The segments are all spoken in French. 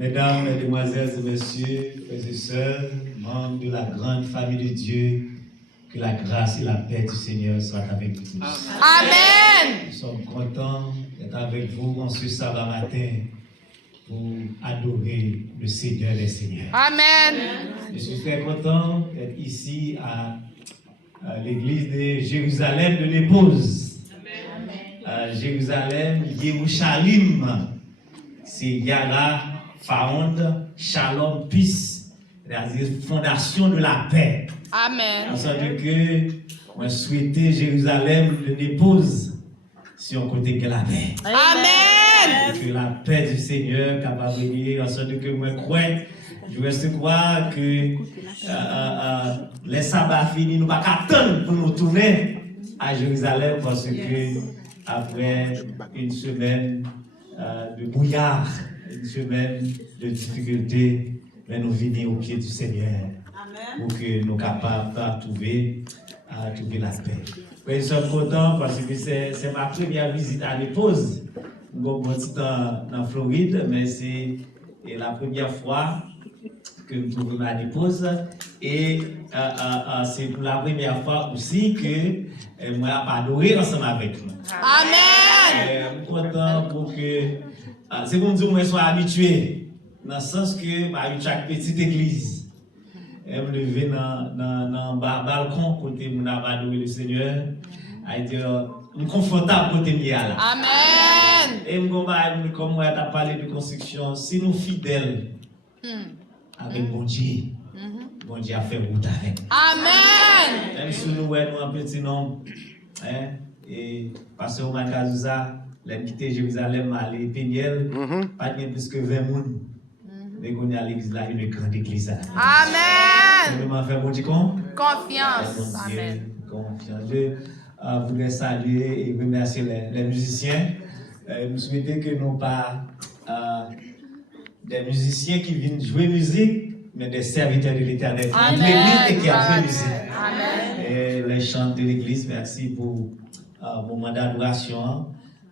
Mesdames, Mesdemoiselles et Messieurs, frères et sœurs, membres de la grande famille de Dieu, que la grâce et la paix du Seigneur soient avec vous tous. Amen. Nous sommes contents d'être avec vous en ce sabbat matin pour adorer le Seigneur des Seigneurs. Amen. Je suis très content d'être ici à l'église de Jérusalem de l'épouse. Jérusalem, Yerushalim. C'est Yara, Faonde, Shalom, Peace, c'est-à-dire fondation de la paix. Amen. En sorte que moi souhaiter Jérusalem de l'épouse si on côté que la paix. Amen. Que la paix du Seigneur capable de venir en sorte que moi crois, je reste croire que les sabbats finis, nous pas attendre pour nous retourner à Jérusalem parce que après une semaine de brouillard, une semaine de difficultés, mais nous venons au pied du Seigneur. Pour que nous soyons capables de trouver la paix. Nous sommes contents parce que c'est ma première visite à l'épouse. Nous avons un petit temps en Floride, mais c'est la première fois que nous trouvons à l'épouse. Et c'est pour la première fois aussi que moi j'ai adoré ensemble avec nous. Amen. Je suis content pour que. C'est comme dire que je sois habitué, dans le sens que je suis habitué à une petite église. Je me lever dans le balcon côté où je adoré le Seigneur. Je suis confortable côté où là. Amen. Et comme moi, tu as parlé de construction, si nous fidèles avec bon Dieu, bon Dieu a fait route avec nous. Amen. Même si nous avons un petit nombre, et parce que au Makazouza, l'habité Jérusalem à Péniel, pas de plus que 20 personnes. Mais qu'on est à l'église là, une grande église. Amen. Nous m'en fait bon Dieu Confiance. Amen. Confiance. Je voudrais saluer et remercier les musiciens. Nous souhaitons que nous pas des musiciens qui viennent jouer musique, mais des serviteurs de l'Éternel. Amen. L'église et qui a fait musique. Amen. Et les chants de l'église, merci pour mon moment d'adoration.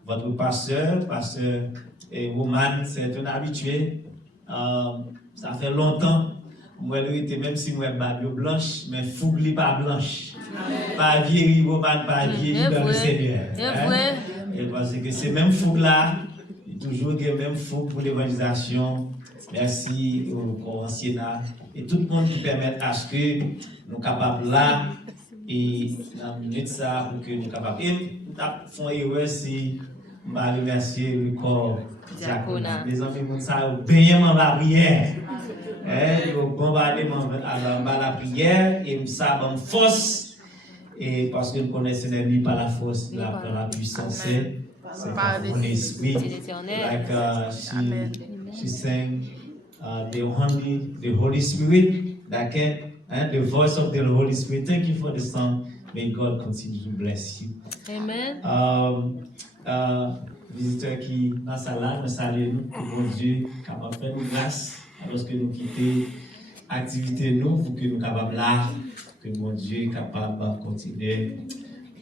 Votre pasteur et Roman, c'est un habitué. Ça fait longtemps. Moi, même si moi, je suis blanche, mais fougue pas blanche. Pas vieilli, Roman, pas vieilli dans le Seigneur. Et parce que c'est même fougue là, toujours le même fougue pour l'évangélisation. Merci au Sénat et tout le monde qui permet à ce que nous soyons capables là et dans ça pour que nous soyons capables. Et nous faisons erreur si je remercier le corps diaconal. Les enfants nous ça bien dans la prière. Ils bombardement à la prière et ça donne force et parce que nous connaissons l'ennemi par la force, par la puissance, c'est par mon esprit. Like she sang the Holy Spirit, that the voice of the Holy Spirit. Thank you for the song. May God continue to bless you. Amen. Visiteurs qui dans la salle, nous saluons nous, que bon Dieu capable de faire nous grâce lorsque nous quittons l'activité nous pour que nous capables là, que bon Dieu est capable de continuer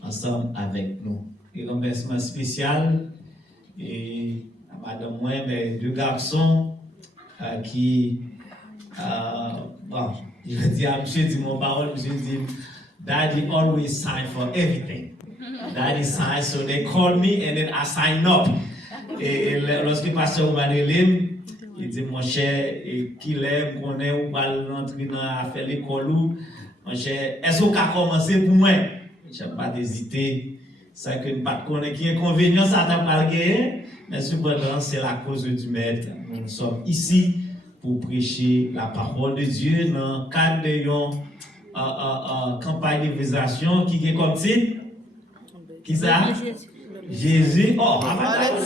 ensemble avec nous. Et un remerciement spécial et à madame moi, mes deux garçons qui bon, je vais dire à monsieur dit mon parole, monsieur dit Daddy always sign for everything. Daddy sign, so they call me and then I sign up. Et lorsque le pasteur m'a dit, il dit mon cher, qui l'aime, qu'on est ou pas rentrer dans l'affaire l'école ou, mon cher, est-ce qu'on a commencé pour moi? Je n'ai pas hésité. C'est que pas de connaître qui est inconvénient, ça t'a pas gagné. Mais cependant, c'est la cause du maître. Nous sommes ici pour prêcher la parole de Dieu dans le cadre de campagne d'évangélisation qui est comme titre. Qui ça? Jésus. Oh,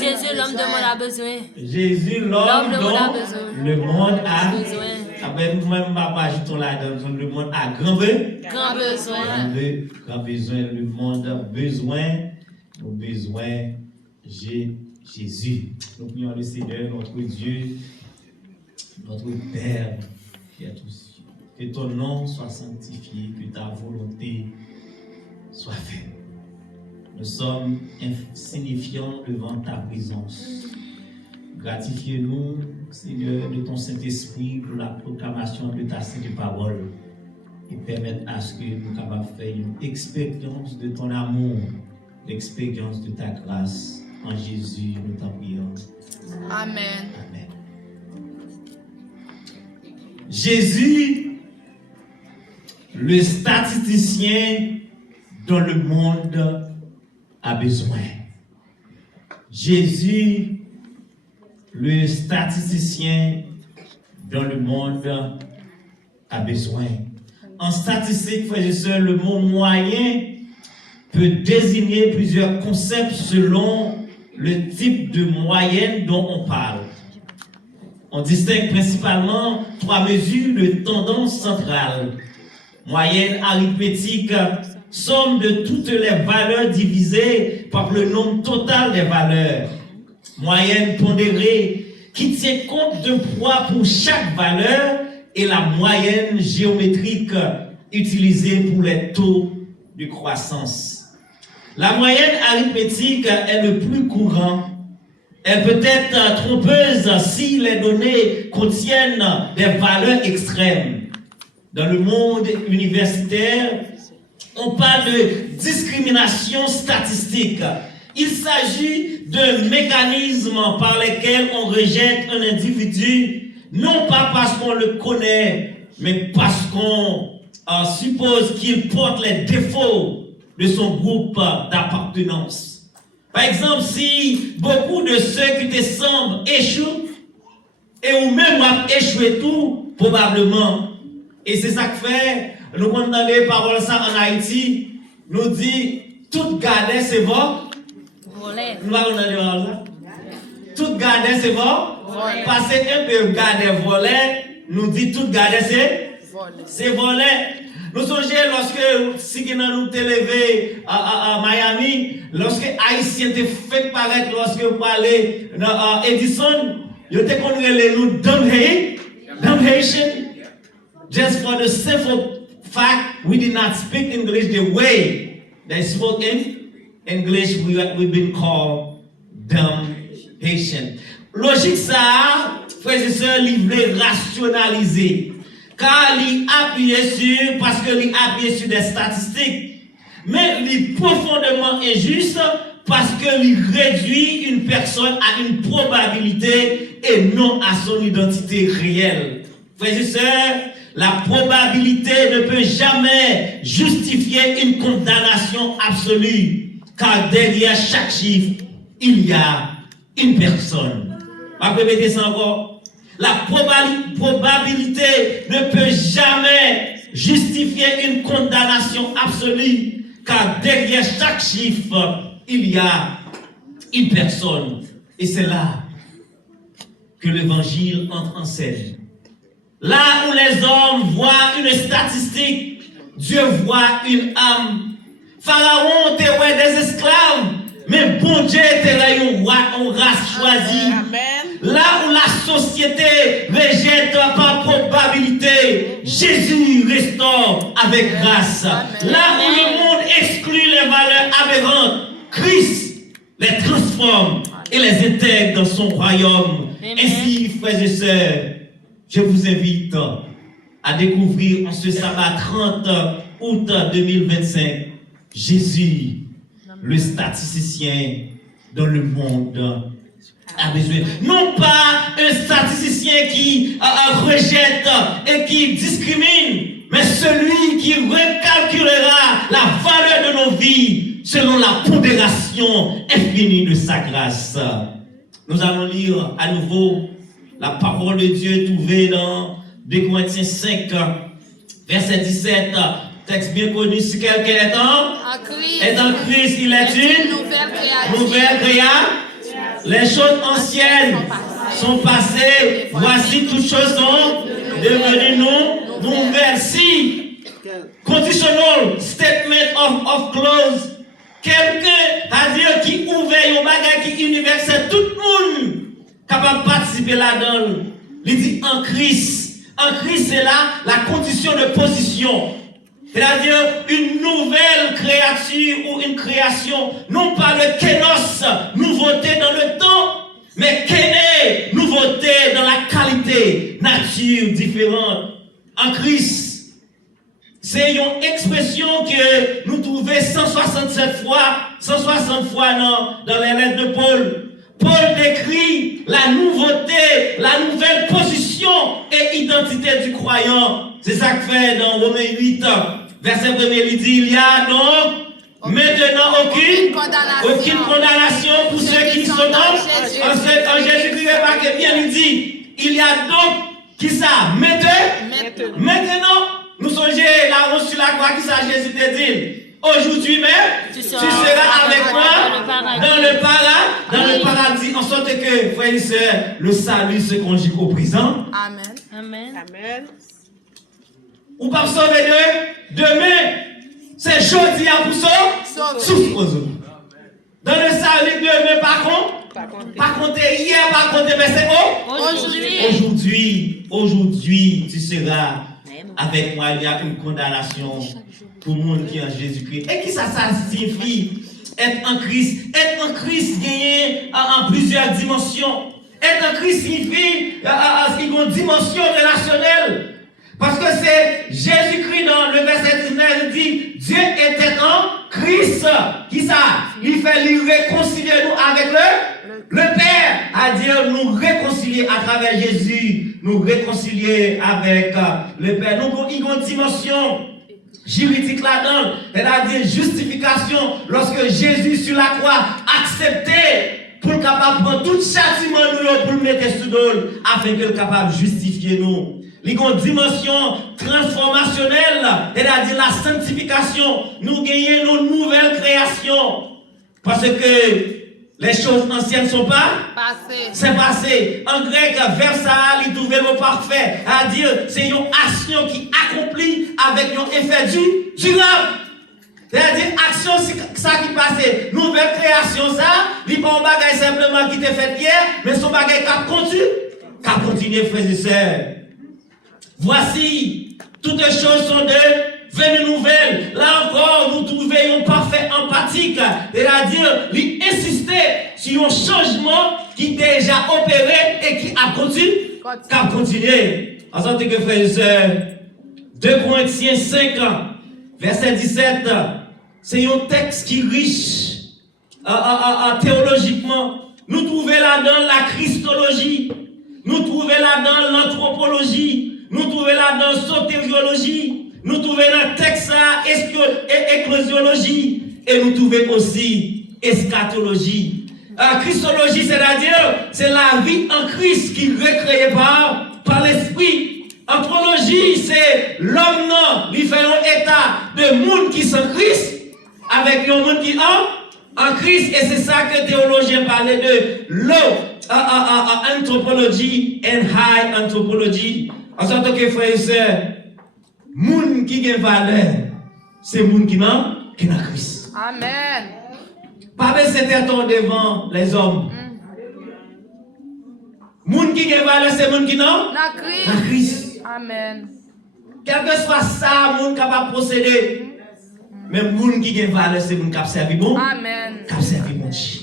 Jésus, l'homme de monde a besoin. Jésus, l'homme dont le monde a besoin. Après, nous-mêmes, papa, jetons là-dedans, le monde a grand besoin. Grand besoin. Grand besoin. Le monde a besoin. Nous besoin Jésus. Nous prions le Seigneur, notre Dieu, notre Père, qui a tous. Que ton nom soit sanctifié, que ta volonté soit faite. Nous sommes insignifiants devant ta présence. Gratifiez-nous, Seigneur, de ton Saint-Esprit pour la proclamation de ta sainte parole et permettre à ce que nous soyons capables de faire une expérience de ton amour, l'expérience de ta grâce. En Jésus, nous t'en prions. Amen. Amen. Jésus, le statisticien dont le monde a besoin. Jésus, le statisticien dont le monde a besoin. En statistique, frères et sœurs, le mot moyen peut désigner plusieurs concepts selon le type de moyenne dont on parle. On distingue principalement 3 mesures de tendance centrale. Moyenne arithmétique, somme de toutes les valeurs divisées par le nombre total des valeurs. Moyenne pondérée, qui tient compte de poids pour chaque valeur, et la moyenne géométrique utilisée pour les taux de croissance. La moyenne arithmétique est le plus courant. Elle peut être trompeuse si les données contiennent des valeurs extrêmes. Dans le monde universitaire, on parle de discrimination statistique. Il s'agit d'un mécanisme par lequel on rejette un individu, non pas parce qu'on le connaît, mais parce qu'on suppose qu'il porte les défauts de son groupe d'appartenance. Par exemple, si beaucoup de ceux qui te semblent échouent, et ou même échoué tout, probablement. Et c'est ça que fait, nous entendons les paroles ça en Haïti, nous dit, tout garder c'est bon. Nous allons dans les paroles ça. Tout garder c'est bon. Passer un peu garder voler, nous dit tout garder c'est voler. Nous songez lorsque si nous t'es levé à Miami, lorsque Haïtien te fait paraître lorsque vous parlez dans Edison, vous te connaissez nous dumb Haitian. Just for the simple fact we did not speak English the way they spoke in English, we've been called dumb Haitian. Logique ça, frères et sœurs, il voulait rationaliser. Car il appuyait sur, parce que il appuyait sur des statistiques, mais il est profondément injuste parce qu'il réduit une personne à une probabilité et non à son identité réelle. Frères et sœurs, la probabilité ne peut jamais justifier une condamnation absolue, car derrière chaque chiffre, il y a une personne. Je vais répéter ça encore. La probabilité ne peut jamais justifier une condamnation absolue, car derrière chaque chiffre, il y a une personne. Et c'est là que l'évangile entre en scène. Là où les hommes voient une statistique, Dieu voit une âme. Pharaon était des esclaves, mais bon Dieu était une race choisie. Là où la société rejette par probabilité, Jésus restaure avec grâce. Là où le monde exclut les valeurs aberrantes, Christ les transforme et les intègre dans son royaume. Ainsi, frères et sœurs, je vous invite à découvrir en ce sabbat 30 août 2025 Jésus, le statisticien dont le monde a besoin. Non pas un statisticien qui rejette et qui discrimine, mais celui qui recalculera la valeur de nos vies selon la pondération infinie de sa grâce. Nous allons lire à nouveau la parole de Dieu trouvée dans 2 Corinthiens 5, verset 17, texte bien connu. Si quelqu'un est en Christ, il est une nouvelle création. Les choses anciennes sont passées, voici toutes choses sont devenues nouvelles. Si, conditional statement of clause, quelqu'un a dit qui ouvre un bagage qui universel, tout le monde capable de participer là-dedans. Il dit en Christ. En Christ, c'est là la condition de position. C'est-à-dire une nouvelle créature ou une création, non pas le kénos, nouveauté dans le temps, Mais quelle est nouveauté dans la qualité, nature différente en Christ? C'est une expression que nous trouvons 160 fois dans les lettres de Paul. Paul décrit la nouveauté, la nouvelle position et identité du croyant. C'est ça que fait dans Romains 8, verset 1, il dit, il y a donc maintenant aucune condamnation pour ceux qui sont en Jésus-Christ. Bien, il dit, il y a donc, qui ça? Maintenant, nous songeons la honte sur la croix, qui ça Jésus te dit? Aujourd'hui même, tu seras avec moi dans le paradis, en sorte que, frères et sœurs, le salut se conjugue au présent. Amen. Ou pas sauver demain, c'est jeudi à pour sauver. Dans le salut demain, par contre, hier, par contre, mais c'est aujourd'hui, tu seras avec moi. Il y a une condamnation pour le monde qui est en Jésus-Christ. Et qui ça signifie? Être en Christ gagner en plusieurs dimensions. Être en Christ signifie une dimension relationnelle. Parce que c'est Jésus-Christ dans le verset 19, il dit, Dieu était en Christ. Qui ça? Il fait lui réconcilier nous avec le Père. À dire nous réconcilier à travers Jésus. Nous réconcilier avec le Père. Nous avons une dimension juridique là-dedans. C'est-à-dire justification. Lorsque Jésus sur la croix acceptait pour le capable de prendre tout châtiment nous pour le mettre sous nous afin qu'il soit capable de justifier nous. Il y a une dimension transformationnelle, c'est-à-dire la sanctification. Nous gagnons une nouvelle création. Parce que les choses anciennes ne sont pas passées. C'est passé. En grec, versa, il trouve le mot parfait. C'est-à-dire, c'est une action qui accomplit avec un effet durable. C'est-à-dire, action, c'est ça qui passe. Nouvelle création, ça, il n'y a pas un bagage simplement qui t'est fait hier, mais son bagage qui continue, frères et sœurs. Voici, toutes les choses sont devenues nouvelles. Là encore, nous trouvons un parfait empathique, c'est-à-dire, il insistait sur un changement qui déjà opéré et qui a continué. En sorte que, frères et sœurs, 2 Corinthiens 5, verset 17, c'est un texte qui est riche théologiquement. Nous trouvons là-dedans la christologie, nous trouvons là-dedans l'anthropologie, nous trouvons là-dedans la sotériologie, nous trouvons dans le texte ecclésiologie, et nous trouvons aussi eschatologie. Christologie, c'est-à-dire, c'est la vie en Christ qui est recréée par l'esprit. Anthropologie, c'est l'homme, il fait un état de monde qui sont Christ, avec un monde qui est en Christ, et c'est ça que les théologiens parlaient de low anthropology and high anthropology. En sorte que, frères et sœurs, monde qui a valeur, c'est monde qui n'a Christ. Amen. Pas besoin d'être devant les hommes. Monde qui a valeur, c'est monde qui n'a Christ. Amen. Quel que soit ça, monde capable de procéder. Mais monde qui a valeur, c'est monde qui a servi bon. Amen. Qui a servi bon Dieu.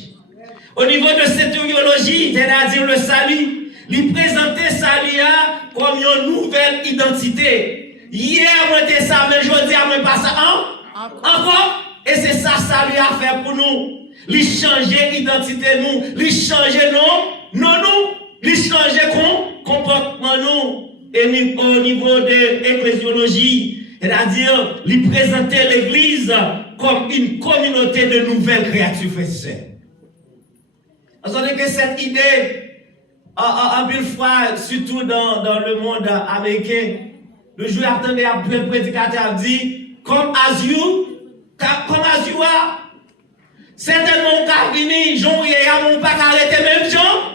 Au niveau de cette théologie, c'est-à-dire le salut, il présentait salut comme une nouvelle identité. Hier, on était ça, mais aujourd'hui, on n'est pas ça encore. Et c'est ça, salut à faire pour nous. Il changer l'identité nous, il changer nous, il changer comportement nous. Et au niveau de l'ecclésiologie, c'est-à-dire, il présentait l'Église comme une communauté de nouvelles créatures, frères et sœurs. Vous savez que cette idée, en une fois, surtout dans le monde américain, le jour attendait à plein prédicateur dit, come as you are. Certainement, on va venir, Jean et on pas arrêter même gens,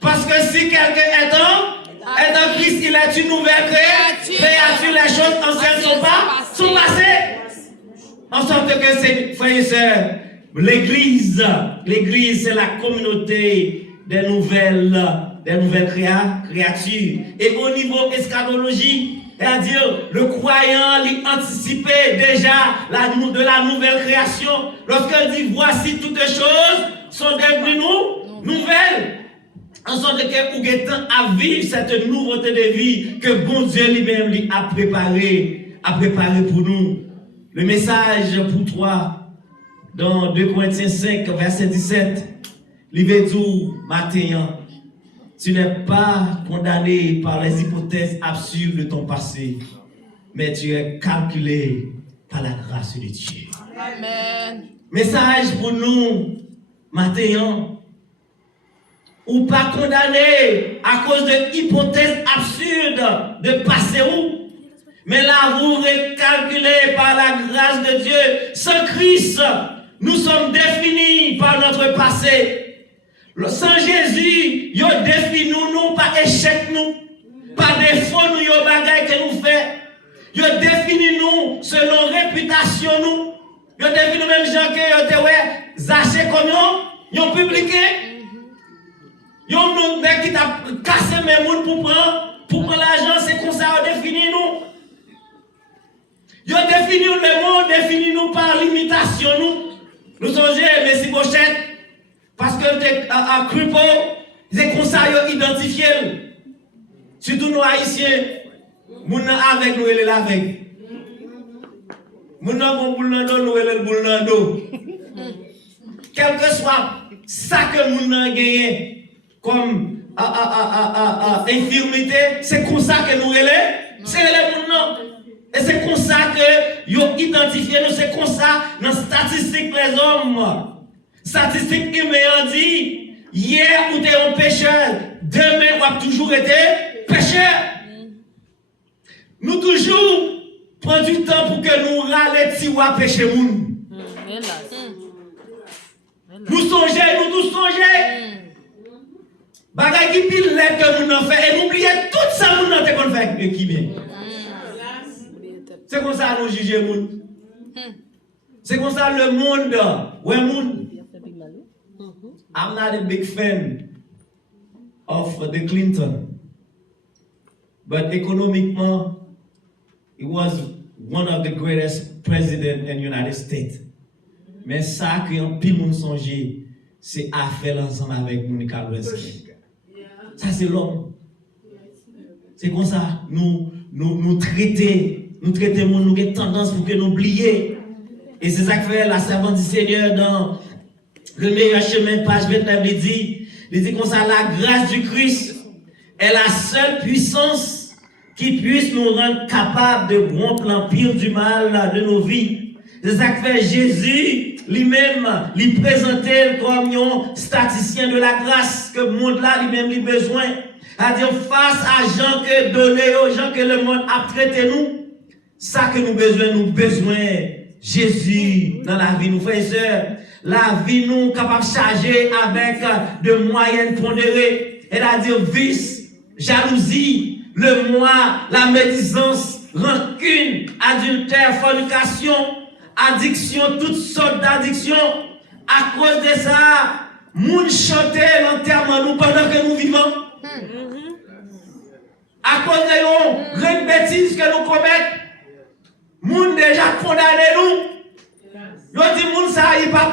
parce que si quelqu'un est en Christ, il est une nouvelle créature, les choses anciennes sont passées. En sorte que c'est, frères et sœurs, l'Église, c'est la communauté des nouvelles créatures. Et au niveau eschatologie, c'est-à-dire le croyant il anticipait déjà de la nouvelle création. Lorsqu'il dit voici toutes les choses sont devenues nouvelle. En sorte que vous êtes à vivre cette nouveauté de vie que bon Dieu lui-même lui a préparé pour nous. Le message pour toi, dans 2 Corinthiens 5, verset 17, il veut dire, matin, tu n'es pas condamné par les hypothèses absurdes de ton passé, mais tu es calculé par la grâce de Dieu. Amen. Message pour nous, matin, ou pas condamné à cause de hypothèses absurdes de passé où, mais là vous recalculez par la grâce de Dieu. Sans Christ, nous sommes définis par notre passé. Sans Jésus, il définit nous par échec nous, par défaut nous, il bagaille que nous fait. Il définit nous selon réputation nous. Il définit même gens que vous avez comme nous, ont publié. Ils ont qui t'a cassé mes mouns pour prendre l'argent, c'est comme ça on définit nous. Ils ont défini le monde, défini nous par l'imitation nous. Nous sommes Messi Bochette, parce que à Crupo, c'est comme ça ils identifié. Surtout nous haïtiens, nous avec nous et avec. Nous avons boule dans nous et le boule dans dos. Quel que soit ça que nous avons gagné comme infirmité, c'est comme ça que nous relèvons. C'est les gens. Et c'est comme ça que nous identifions, c'est comme ça dans les statistiques les hommes. Statistiques humaines dit, hier vous êtes un pécheur, demain vous avez toujours été pécheur. Nous toujours prenons du temps pour que nous râlions si vous avez péché. Nous songeons, nous tous songeons. Bagay qui pile que nous avons fait et n'oubliez tout ça nous avons fait qui bien. C'est comme ça nous jugeons. C'est comme ça le monde. Ouais, monde. I'm not a big fan of the Clinton, but economically, he was one of the greatest presidents in the United States. Mais ça que un pile monde songe, c'est à faire ensemble avec Monica Lewinsky. Ça c'est l'homme. C'est comme ça nous traiter monde, nous avons tendance pour que nous oublions. Et c'est ça que fait la servante du Seigneur dans le meilleur chemin, page 29, il dit comme ça, la grâce du Christ est la seule puissance qui puisse nous rendre capables de rompre l'empire du mal de nos vies. C'est ça que fait Jésus lui-même, lui présenter comme un statisticien de la grâce que le monde-là lui-même lui besoin. C'est-à-dire face à gens que donner aux gens que le monde a traité nous, ça que nous besoin Jésus dans la vie, nous frères et sœurs. La vie nous capable de charger avec de moyens pondérés, c'est-à-dire vice, jalousie, le moi, la médisance, rancune, adultère, fornication, addiction, toutes sortes d'addictions. À cause de ça, moun chanter l'enterrement nous pendant que nous vivons. À cause de une bêtise que nous commettons, moun déjà condamné nous. Yo dit moun ça y pas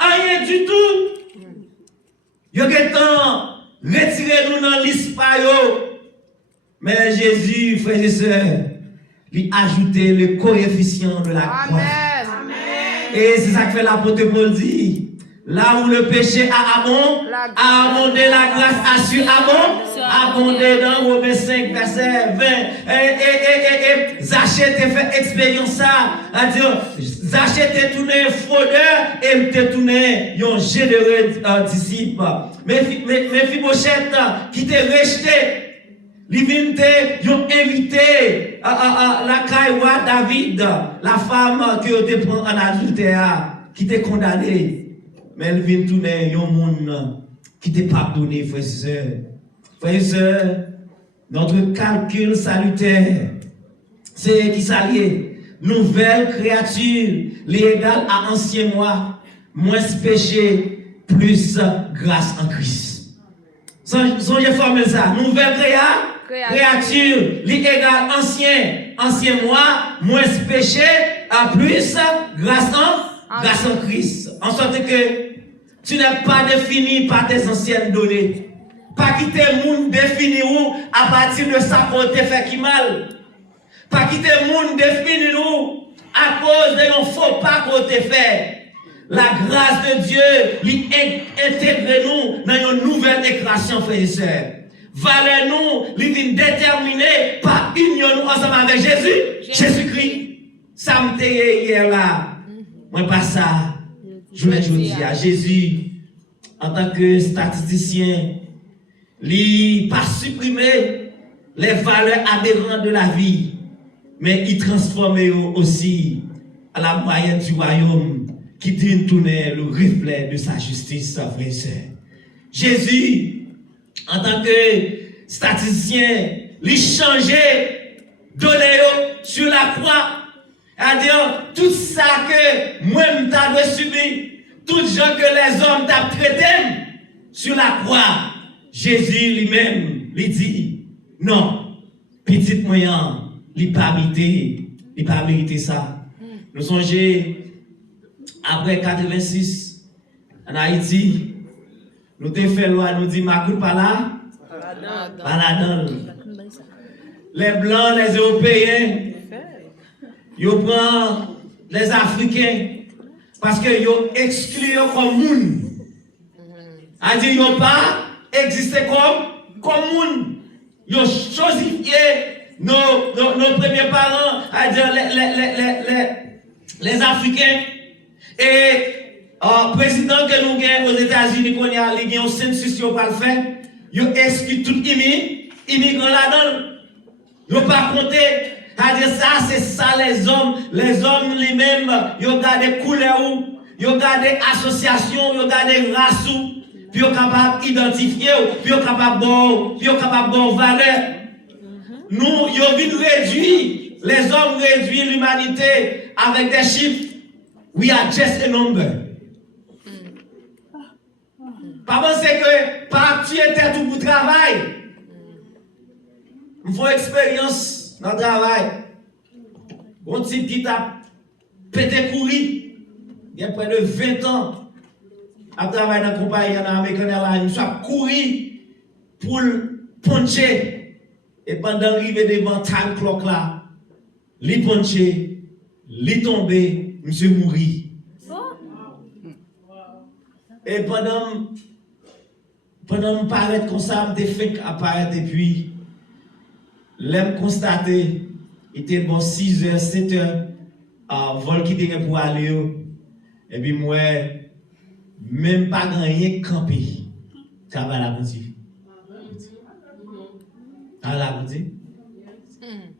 rien du tout. Yo getan retirer nous dans liste pa yo. Mais Jésus, frères et sœurs, lui ajouter le coefficient de la croix. Et c'est ça que fait l'apôtre Paul dit. Là où le péché a abondé, la grâce a su abonder dans Romains 5, verset 20. Et Zachée t'a fait expérience ça. C'est-à-dire, Zachée t'a tourné un fraudeur et t'a tourné un généreux disciple. Mais Mephibosheth qui t'a rejeté, il vient invité la Kaïwa David, la femme qui te prend en adultère, qui t'a condamné. Mais elle vient tourner un monde qui t'a pardonné, frères et sœurs. Frères et sœurs, notre calcul salutaire, c'est qui s'allie. Nouvelle créature, l'égale à ancien moi, moins péché, plus grâce en Christ. Songez formule ça. Nouvelle créature, l'égale ancien moi, moins péché, à plus grâce en Christ. En sorte que Tu n'es pas défini par tes anciennes données. Pas quitter monde défini ou à partir de ça qu'on te fait qui mal. Pas quitter monde défini nous à cause de nos faux pas qu'on te fait. La grâce de Dieu lui intègre nous dans une nouvelle création, frères et sœurs. Valeur nous, lui vient déterminer par union ensemble avec Jésus-Christ. Ça me t'est hier là. Moi pas ça. Je vais dire à Jésus, en tant que statisticien, il n'a pas supprimé les valeurs aberrantes de la vie, mais il transforme aussi à la moyenne du royaume qui tournait le reflet de sa justice, sa frère et sœur. Jésus, en tant que statisticien, il changeait, donnait sur la croix. C'est-à-dire, tout ça que moi-même t'avais subi, tout gens que les hommes t'ont traité sur la croix, Jésus lui-même, lui dit, non, petit moyen, il n'a pas mérité ça. Nous songeons, après 86, en Haïti, nous t'ai fait loi, nous dit, ma coupe pas là, pas là-dedans. Les Blancs, les Européens, ils prennent les Africains parce qu'ils ont exclu comme monde. C'est-à-dire qu'ils n'ont pas existé comme monde. Ils ont chosifié nos premiers parents, c'est-à-dire les Africains. Et le président que nous avons aux États-Unis, il y a un census qui pas le faire. Ils ont exclu tout immigrant là-dedans. Ils n'ont pas compté. C'est-à-dire ça, c'est ça les hommes. Les hommes les-mêmes, ils ont gardé couleur, ils ont gardé association, ils ont gardé race, puis ils sont capables d'identifier, puis ils sont capables de valeur. Nous, ils ont vite réduit, les hommes réduisent l'humanité avec des chiffres. We are just a number. Pas penser que par tu étais tout pour travail. Il faut expérience. Dans le travail, on type qui t'a pété courir, il y a près de 20 ans, à travailler dans la compagnie American Airlines, il soit couru pour le puncher. Et pendant l'arrivée devant time clock là, il punché, il tombé, monsieur mourit. Et pendant me paraître comme ça, me fait apparaître et puis l'aime constater, il était bon 6 h, 7 h, vol qui était pour aller. Et puis moi, même pas gagné camper. Ça va la boutique. Ça va la boutique.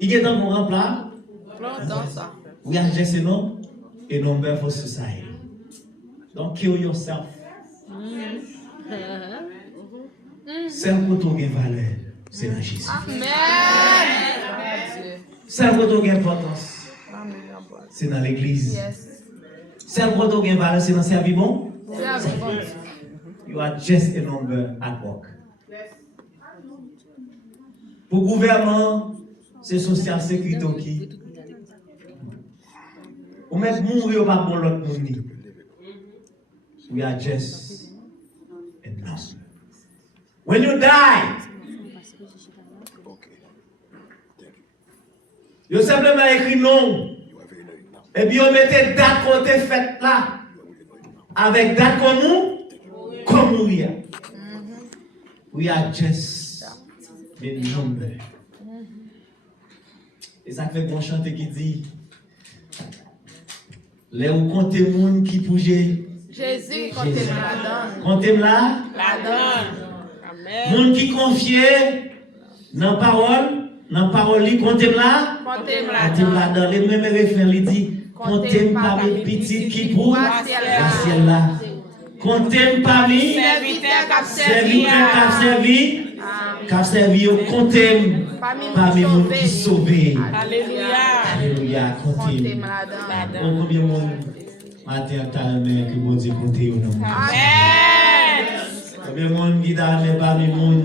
Il est dans mon remplacement. We are just a number for society. Don't kill yourself. C'est un couteau qui a valeur. C'est dans Jésus. Amen. C'est un couteau qui a importance. C'est dans l'église. C'est un couteau qui a valeur. C'est dans servir bon. You are just a number at work. Pour le gouvernement, c'est social sécurité qui. Ou mettre mourir pas pour l'autre monde. We are just a number. When you die, vous simplement écrit non. Et puis vous mettez date qu'on était faite là. Avec date comme mourir. We are just a number. Et ça fait bon chanter qui dit. Les ou comptez moun qui bougeait. Jésus, comptez la donne. Comptez là. La donne. Amen. Moun qui confiait dans parole, comptez là. Comptez Comptez là dans les mêmes référents, il dit comptez parmi petits qui pour la ciel là. Comptez parmi serviteurs qui servi, comptez parmi moun qui sauvés. Alléluia, comptez. Combien de monde matin que bon Dieu comptez ou non? Amen. Combien de monde qui dans parmi monde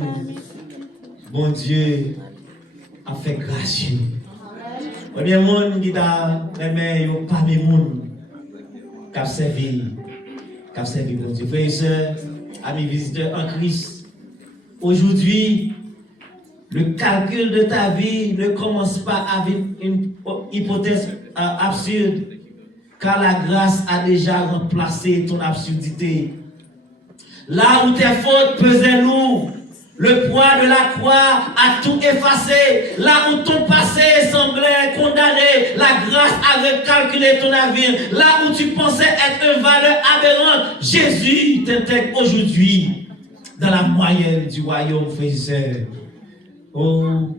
bon Dieu a fait grâce. Combien de monde qui dans les mains parmi monde qui a servi. qui a servi pour Dieu. Frères et sœurs, amis visiteurs en Christ, aujourd'hui, le calcul de ta vie ne commence pas avec une hypothèse absurde, car la grâce a déjà remplacé ton absurdité. Là où tes fautes pesaient lourd, le poids de la croix a tout effacé. Là où ton passé semblait condamné, la grâce a recalculé ton avenir. Là où tu pensais être une valeur aberrante, Jésus t'intègre aujourd'hui dans la moyenne du royaume, frères et sœurs. Oh,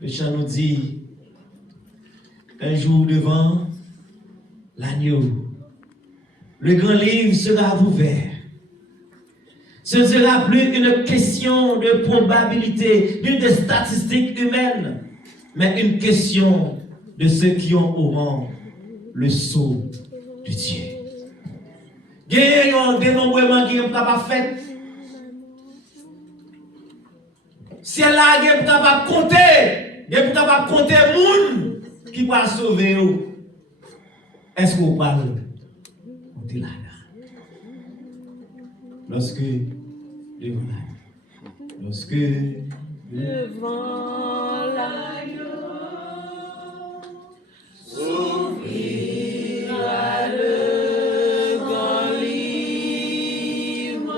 le chant nous dit, un jour devant l'agneau, le grand livre sera ouvert. Ce ne sera plus une question de probabilité, ni de statistiques humaines, mais une question de ceux qui auront le sceau de Dieu. Il y a un dénombrement qui est capable de faire. Si elle a est capable de compter, elle est capable de compter les gens qui va sauver. Est-ce que vous parlez? Comptez là. Lorsque devant l'agneau s'ouvrira le grand livre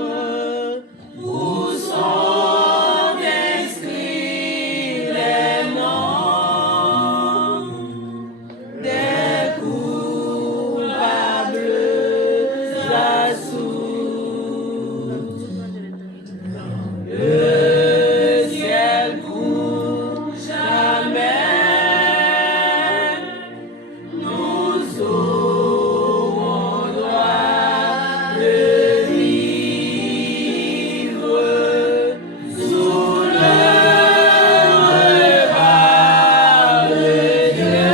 où sont inscrits les noms des coupables assous. Le ciel court jamais, nous aurons droit de vivre sous le regard de Dieu.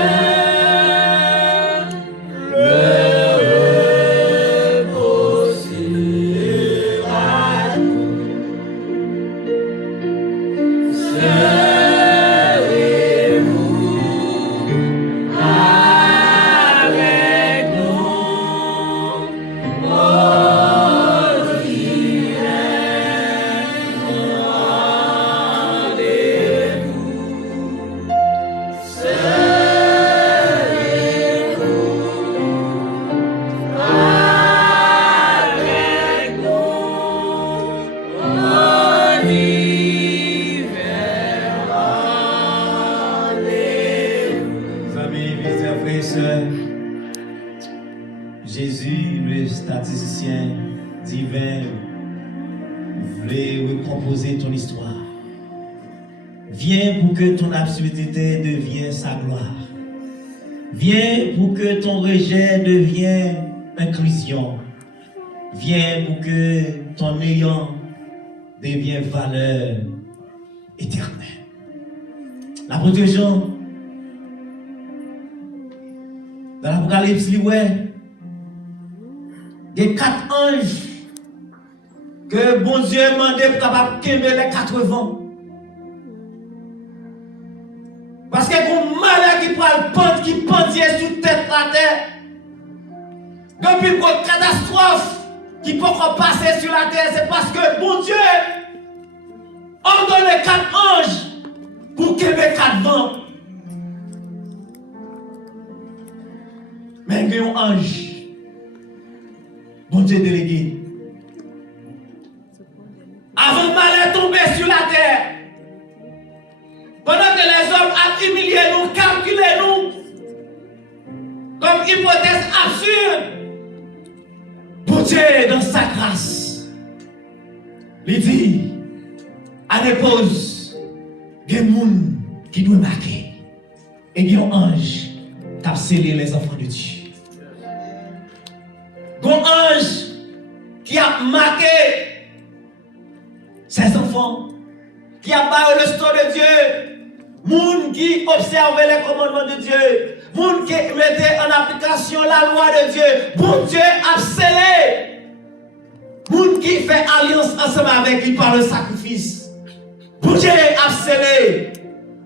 Le repos sera serez-vous avec nous au divin rendez-vous? Serez-vous avec nous au divin rendez-vous? Amis, visiteurs, frères et sœurs, Jésus, le statisticien divin, voulait recomposer ton histoire. Viens pour que ton absurdité devienne sa gloire. Viens pour que ton rejet devienne inclusion. Viens pour que ton néant devienne valeur éternelle. L'apôtre Jean, dans l'Apocalypse, il y a 4 anges que bon Dieu a demandé pour capable quémer les 4 vents. Parce que pour malheur qui pendait sur tête la terre, depuis une catastrophe qui peut passer sur la terre, c'est parce que bon Dieu ordonne les 4 anges pour quémer 4 vents. Mais il y a un ange, bon Dieu délégué. Avant le malheur tomber sur la terre, pendant que les hommes ont humilié nous, calculé nous, comme hypothèse absurde, bon Dieu, dans sa grâce, il dit, à dépose, il y a des gens qui doivent marquer, et il y a un ange qui a scellé les enfants de Dieu. Il y a un ange qui a marqué ses enfants, qui a parlé le sang de Dieu, moun qui observait les commandements de Dieu, moun qui mettait en application la loi de Dieu. Bon Dieu a scellé, moun qui fait alliance ensemble avec lui par le sacrifice. Bon Dieu a scellé,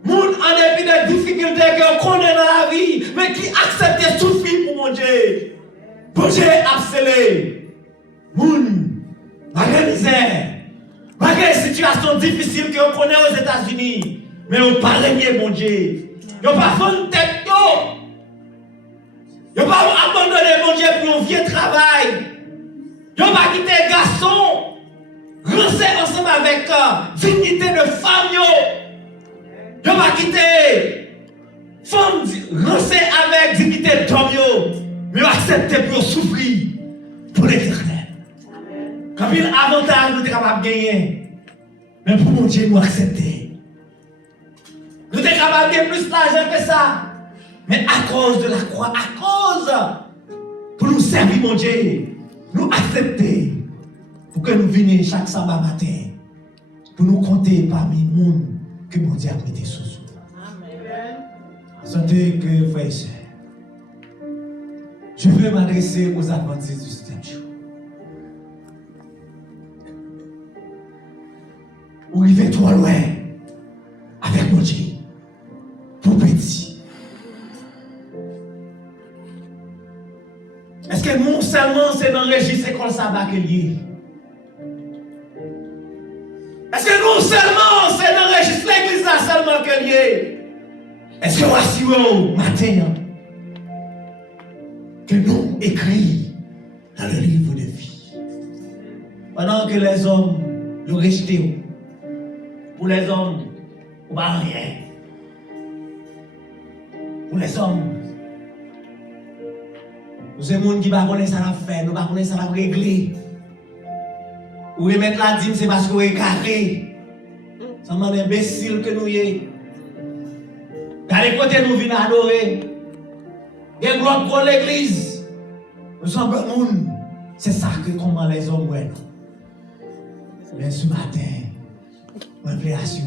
moun en dépit des difficultés qu'on connaît dans la vie, mais qui accepte de souffrir pour mon Dieu. Bon Dieu a scellé. Moun, malgré misère, malgré situation difficile que vous connaissez aux États-Unis, mais vous pas régner, bon Dieu. Vous pas fait tête, vous pas abandonné, bon Dieu, pour un vieux travail. Vous pas quitté garçon. Rensez ensemble avec dignité de femme. Vous pas quitté femme, rensez avec dignité d'homme. Mais acceptez pour souffrir pour l'éternel. Quand il y a un avantage, nous sommes capables de gagner. Mais pour mon Dieu, nous accepter. Nous sommes capables de gagner plus d'argent que ça. Mais à cause de la croix, à cause pour nous servir, mon Dieu, nous accepter pour que nous venions chaque sabbat matin pour nous compter parmi les gens que mon Dieu a mis sous nous. Amen. Sentez que, frères et sœurs, je veux m'adresser aux adventistes du 7e jour. Vous arrivez trop loin avec mon Dieu pour petit. Est-ce que non seulement c'est dans le registre école sabbat qu'il y est? Est-ce que non seulement c'est dans le registre l'église là seulement qu'il y est? Est-ce que voici au matin que nous écrit dans le livre de vie? Pendant que les hommes nous rejetent, pour les hommes, on ne va rien. Pour les hommes, nous sommes des gens qui ne connaissent pas ça faire, nous ne connaissons pas ça régler. Ou remettre la dîme, c'est parce qu'on est carré. C'est un imbécile que nous sommes. Car les côtés nous venons adorer. Il y a une gloire pour l'église. Nous sommes bon monde. C'est ça que comment les hommes voient. Mais ce matin, je veux assurer,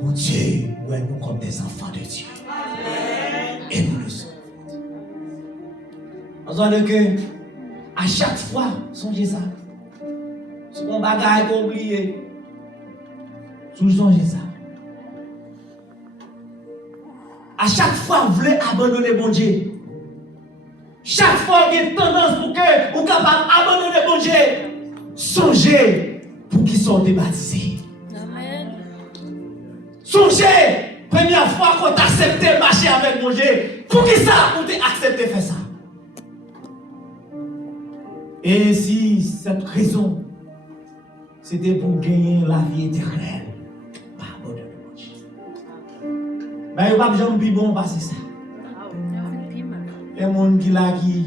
mon Dieu, voit nous comme des enfants de Dieu. Et nous le sommes. On sent que à chaque fois, songez ça. C'est un bagage qu'on oublie. Songez ça. À chaque fois, vous voulez abandonner mon Dieu. Chaque fois, il y a une tendance pour que vous soyez capable d'abandonner mon Dieu. Songez pour qu'ils soient débaptisés. Amen. Songez, première fois qu'on t'a accepté de marcher avec mon Dieu. Pour qui ça? Pour t'accepter de faire ça. Et si cette raison, c'était pour gagner la vie éternelle, pas abandonner mon Dieu. Mais il n'y a pas de plus bon passer ça. Il y a des gens qui là qui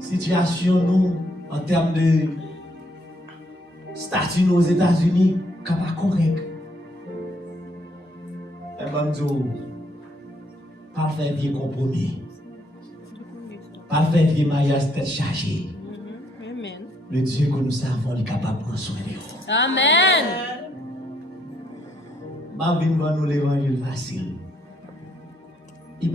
situation nous en termes de statut aux États-Unis pas correct. Et bon Dieu, pas faire vieux compromis, pas faire vieux mariage tête chargée. Le Dieu que nous servons est capable de prendre soin de nous. Amen. Ma vie va nous l'évangile facile. Il